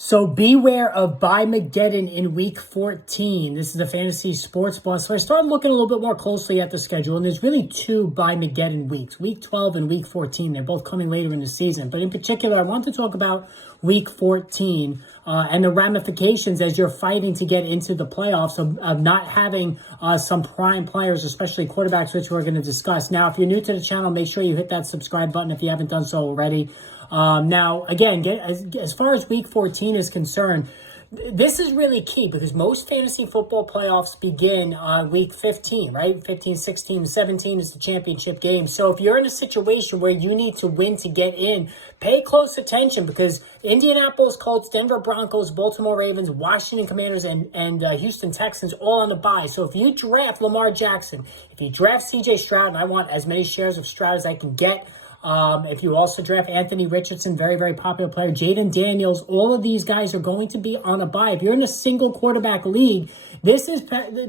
So beware of Bye-Magedon in week 14. This is the Fantasy Sports Bus. So I started looking a little bit more closely at the schedule, and there's really two Bye-Magedon weeks, week 12 and week 14. They're both coming later in the season. But in particular, I want to talk about week 14 and the ramifications as you're fighting to get into the playoffs of not having some prime players, especially quarterbacks, which we're going to discuss. Now, if you're new to the channel, make sure you hit that subscribe button if you haven't done so already. Now, again, as far as week 14 is concerned, this is really key because most fantasy football playoffs begin on week 15, right? 15, 16, 17 is the championship game. So if you're in a situation where you need to win to get in, pay close attention because Indianapolis Colts, Denver Broncos, Baltimore Ravens, Washington Commanders, and Houston Texans all on the bye. So if you draft Lamar Jackson, if you draft CJ Stroud, and I want as many shares of Stroud as I can get, if you also draft Anthony Richardson, very, very popular player, Jaden Daniels, all of these guys are going to be on a bye. If you're in a single quarterback league, this is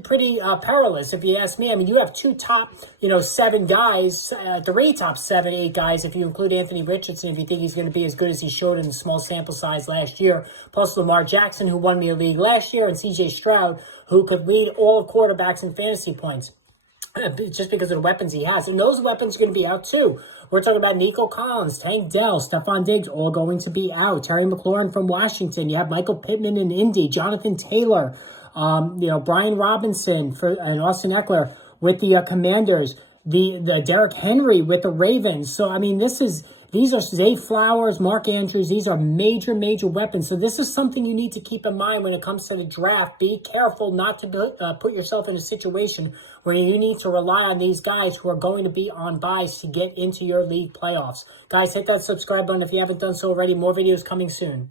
pretty perilous, if you ask me. I mean, you have two top, 7 guys, 3 top 7, 8 guys, if you include Anthony Richardson, if you think he's going to be as good as he showed in the small sample size last year, plus Lamar Jackson, who won me a league last year, and CJ Stroud, who could lead all quarterbacks in fantasy points just because of the weapons he has. And those weapons are going to be out too. We're talking about Nico Collins, Tank Dell, Stephon Diggs, all going to be out. Terry McLaurin from Washington. You have Michael Pittman in Indy, Jonathan Taylor, Brian Robinson and Austin Eckler with the Commanders, the Derrick Henry with the Ravens. So, I mean, these are Zay Flowers, Mark Andrews. These are major, major weapons. So this is something you need to keep in mind when it comes to the draft. Be careful not to put yourself in a situation where you need to rely on these guys who are going to be on buys to get into your league playoffs. Guys, hit that subscribe button if you haven't done so already. More videos coming soon.